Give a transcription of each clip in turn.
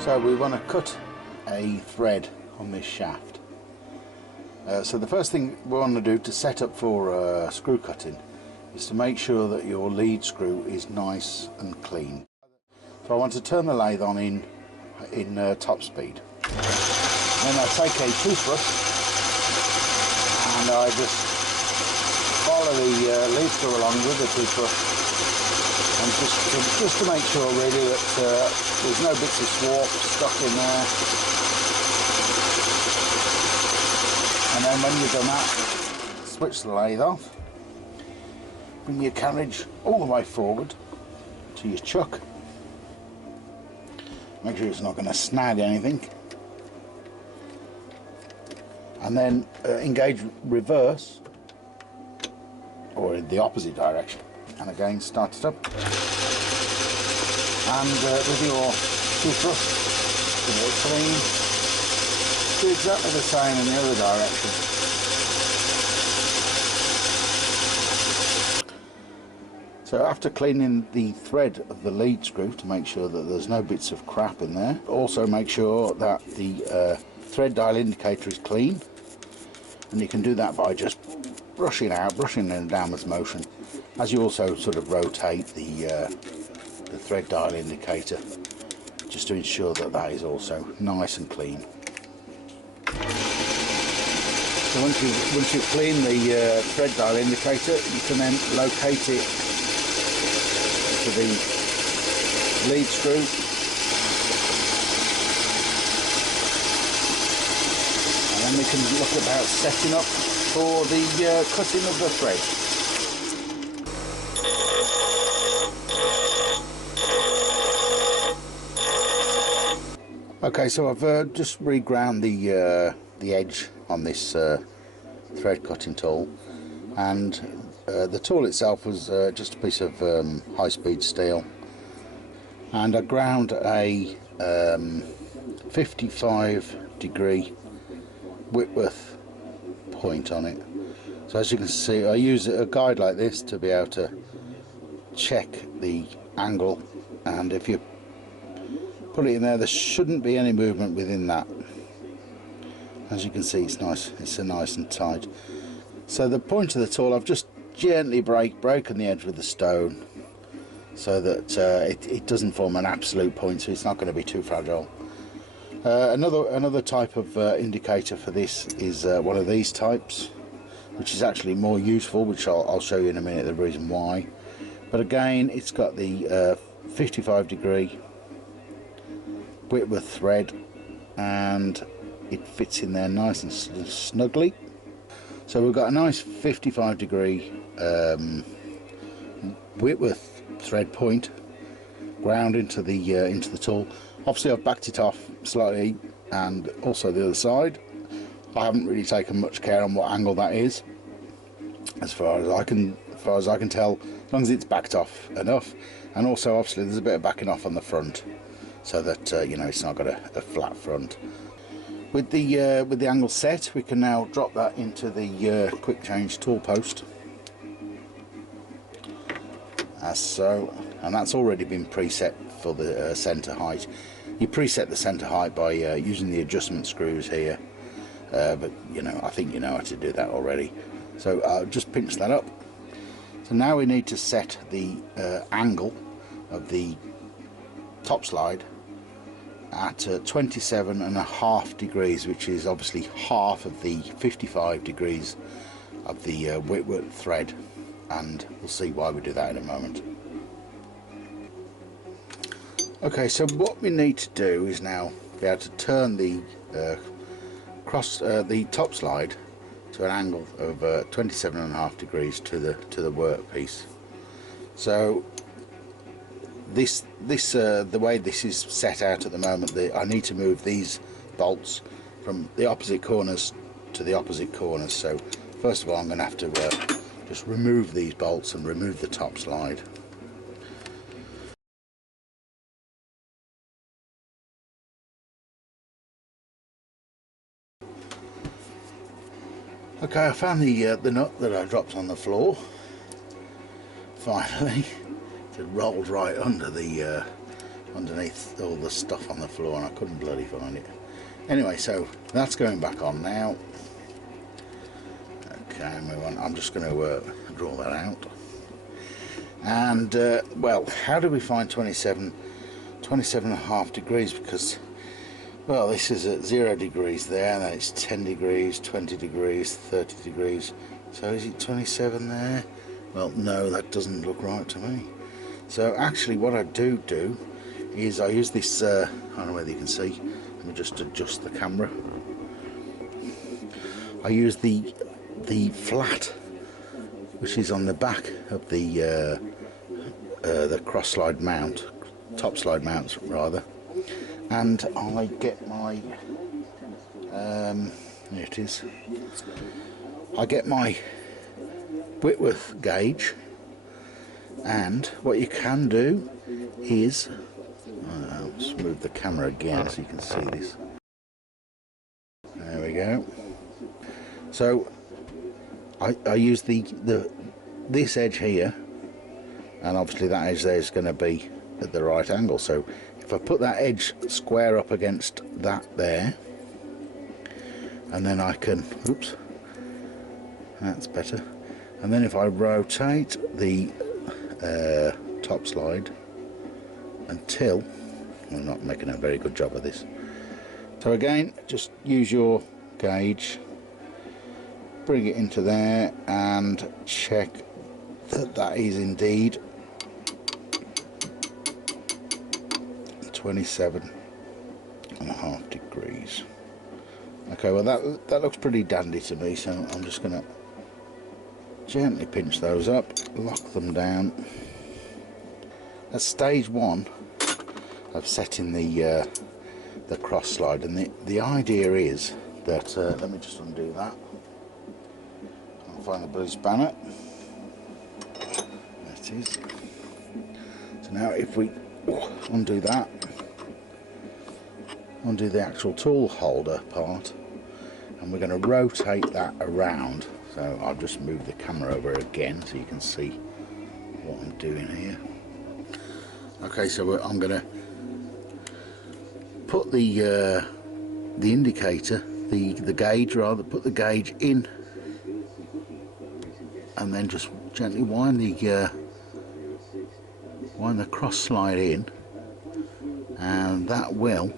So we want to cut a thread on this shaft. So the first thing we want to do to set up for screw cutting is to make sure that your lead screw is nice and clean. So I want to turn the lathe on in top speed. Then I take a toothbrush and I just follow the lead screw along with the toothbrush, and just to make sure really that there's no bits of warp stuck in there. And then when you've done that, switch the lathe off, bring your carriage all the way forward to your chuck. Make sure it's not going to snag anything. And then engage reverse, or in the opposite direction. And again, start it up. And with your toothbrush, give it a clean. Do exactly the same in the other direction. So after cleaning the thread of the lead screw to make sure that there's no bits of crap in there, also make sure that the thread dial indicator is clean, and you can do that by just brushing in a downwards motion, as you also sort of rotate the thread dial indicator, just to ensure that that is also nice and clean. So once you've cleaned the thread dial indicator, you can then locate it to the lead screw, and then we can look about setting up for the cutting of the thread. Okay, so I've just reground the edge on this thread cutting tool, and the tool itself was just a piece of high-speed steel, and I ground a 55-degree Whitworth point on it. So as you can see, I use a guide like this to be able to check the angle, and if you put it in there shouldn't be any movement within that. As you can see, it's nice, it's nice and tight. So the point of the tool, I've just gently broken the edge with the stone so that it doesn't form an absolute point, so it's not going to be too fragile. Another type of indicator for this is one of these types, which is actually more useful, which I'll show you in a minute the reason why. But again, it's got the 55-degree Whitworth thread, and it fits in there nice and snugly. So we've got a nice 55-degree Whitworth thread point ground into the tool. Obviously I've backed it off slightly, and also the other side. I haven't really taken much care on what angle that is, as far as I can tell, as long as it's backed off enough. And also obviously there's a bit of backing off on the front, so that you know, it's not got a flat front. With the angle set, we can now drop that into the quick change tool post, as so, and that's already been preset for the centre height. You preset the centre height by using the adjustment screws here, but you know, I think you know how to do that already. So I'll just pinch that up. So now we need to set the angle of the top slide at 27.5 degrees, which is obviously half of the 55 degrees of the Whitworth thread, and we'll see why we do that in a moment. Okay, so what we need to do is now be able to turn the the top slide to an angle of 27.5 degrees to the workpiece. So the way this is set out at the moment, I need to move these bolts from the opposite corners to the opposite corners. So first of all, I'm going to have to just remove these bolts and remove the top slide. Okay, I found the nut that I dropped on the floor. Finally, it rolled right under the underneath all the stuff on the floor, and I couldn't bloody find it. Anyway, so that's going back on now. Okay, move on. I'm just going to draw that out. And well, how do we find 27.5 degrees? Because, well, this is at 0 degrees there, and then it's 10 degrees, 20 degrees, 30 degrees. So is it 27 there? Well, no, that doesn't look right to me. So actually what I do is I use this, I don't know whether you can see, let me just adjust the camera. I use the flat, which is on the back of the cross slide mount, top slide mounts rather, and I get my, here it is, I get my Whitworth gauge, and what you can do is, I'll just move the camera again so you can see this. There we go. So I use this edge here, and obviously that edge there is going to be at the right angle. So if I put that edge square up against that there, and then I can, oops, that's better. And then if I rotate the top slide until, I'm not making a very good job of this. So again, just use your gauge, bring it into there and check that that is indeed 27.5 degrees. Okay, well that looks pretty dandy to me, so I'm just going to gently pinch those up, lock them down. At stage 1 of setting the cross slide, and the idea is that, let me just undo that, I'll find the blue spanner, there it is. So now if we undo that, undo the actual tool holder part, and we're going to rotate that around. So I'll just move the camera over again so you can see what I'm doing here. Okay, so I'm going to put the indicator, the gauge rather, put the gauge in, and then just gently wind the cross slide in, and that will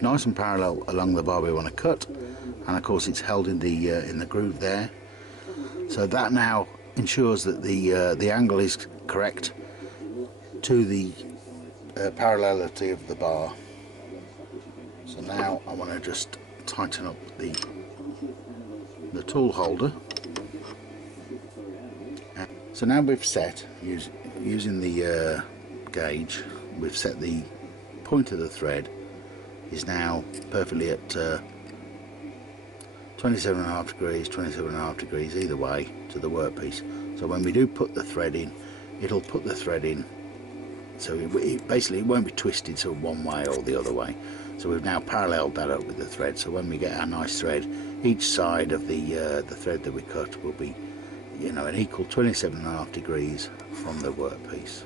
nice and parallel along the bar we want to cut, and of course it's held in the groove there. So that now ensures that the angle is correct to the parallelity of the bar. So now I want to just tighten up the tool holder. So now we've set, using the gauge, we've set the point of the thread is now perfectly at 27.5 degrees, 27.5 degrees either way to the workpiece. So when we do put the thread in, it'll put the thread in, so basically it won't be twisted so one way or the other way. So we've now paralleled that up with the thread, so when we get our nice thread, each side of the thread that we cut will be, you know, an equal 27.5 degrees from the workpiece.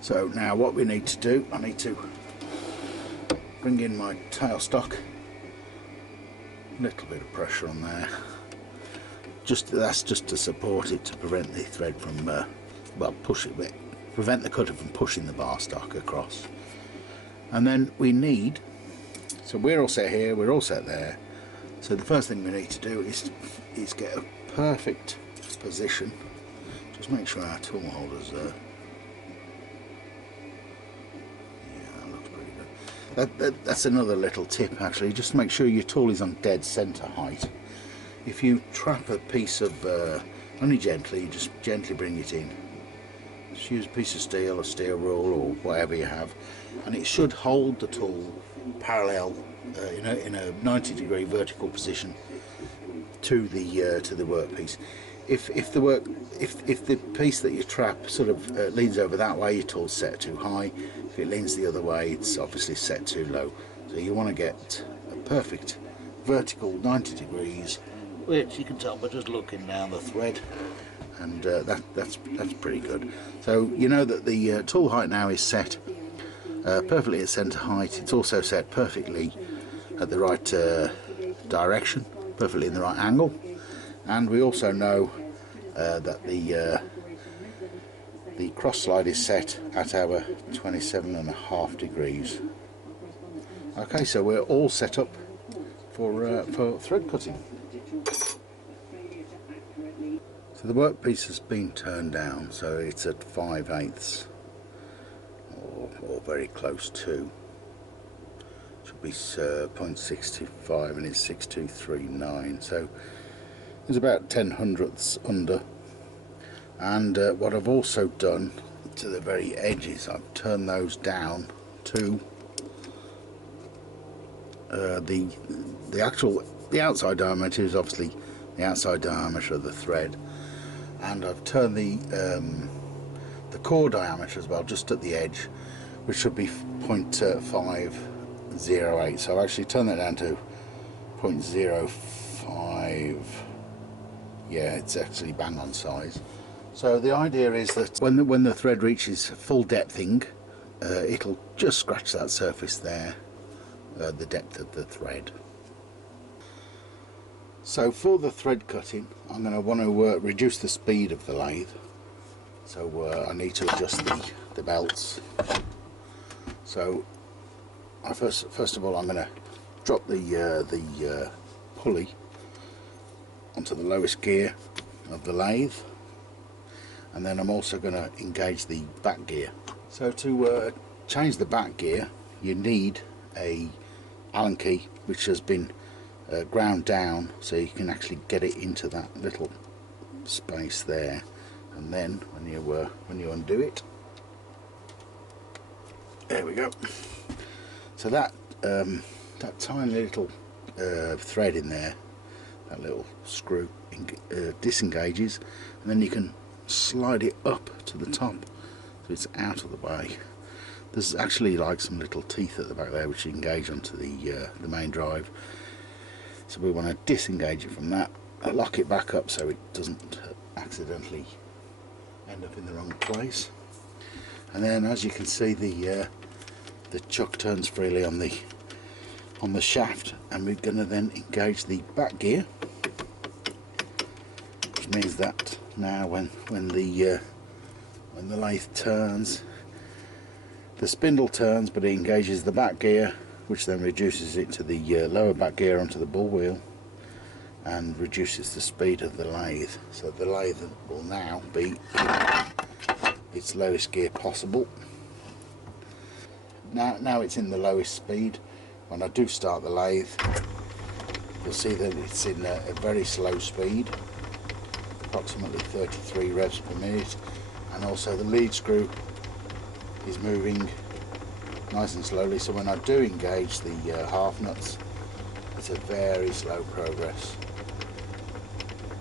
So now what we need to do, I need to bring in my tailstock. Little bit of pressure on there. That's just to support it, to prevent the thread from, well, push it, prevent the cutter from pushing the bar stock across. And then we need, so we're all set here, we're all set there. So the first thing we need to do is get a perfect position. Just make sure our tool holders are. That's another little tip actually, just make sure your tool is on dead center height. If you trap a piece of, only gently, you just gently bring it in. Just use a piece of steel or steel rule or whatever you have, and it should hold the tool parallel in a 90-degree vertical position to the workpiece. If the piece that you trap sort of leans over that way, your tool's set too high. If it leans the other way, it's obviously set too low. So you want to get a perfect vertical 90 degrees, which you can tell by just looking down the thread, and that's pretty good. So you know that the tool height now is set perfectly at centre height. It's also set perfectly at the right direction, perfectly in the right angle, and we also know that the cross slide is set at our 27.5 degrees. Okay, so we're all set up for thread cutting. So the workpiece has been turned down, so it's at 5/8 or very close to. Should be 0.625 and it's 6239, so it's about 0.10 under. And what I've also done to the very edges, I've turned those down to the outside diameter is obviously the outside diameter of the thread, and I've turned the core diameter as well, just at the edge, which should be 0.508. So I've actually turned that down to 0.05. Yeah, it's actually bang on size. So the idea is that when the thread reaches full depthing, it'll just scratch that surface there, the depth of the thread. So for the thread cutting, I'm going to want to reduce the speed of the lathe. So I need to adjust the belts. So first of all, I'm going to drop the pulley onto the lowest gear of the lathe, and then I'm also going to engage the back gear. So to change the back gear, you need a Allen key which has been ground down, so you can actually get it into that little space there, and then when you undo it, there we go. So that tiny little thread in there, that little screw disengages, and then you can slide it up to the top so it's out of the way. There's actually like some little teeth at the back there which you engage onto the main drive. So we want to disengage it from that, lock it back up so it doesn't accidentally end up in the wrong place. And then, as you can see, the chuck turns freely on the shaft, and we're going to then engage the back gear, which means that now when the lathe turns, the spindle turns, but it engages the back gear, which then reduces it to the lower back gear onto the ball wheel and reduces the speed of the lathe. So the lathe will now be its lowest gear possible. Now it's in the lowest speed. When I do start the lathe, you'll see that it's in a very slow speed, approximately 33 revs per minute, and also the lead screw is moving nice and slowly. So when I do engage the half nuts, it's a very slow progress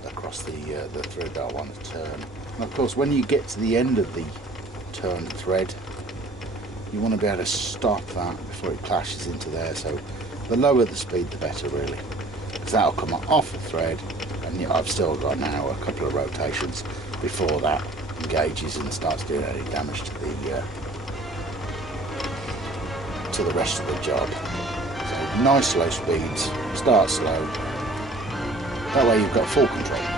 across the thread that I want to turn. And of course, when you get to the end of the turned thread, you want to be able to stop that before it clashes into there. So the lower the speed, the better, really, because that'll come off the thread, and I've still got now a couple of rotations before that engages and starts doing any damage to the rest of the job. So nice slow speeds, start slow, that way you've got full control.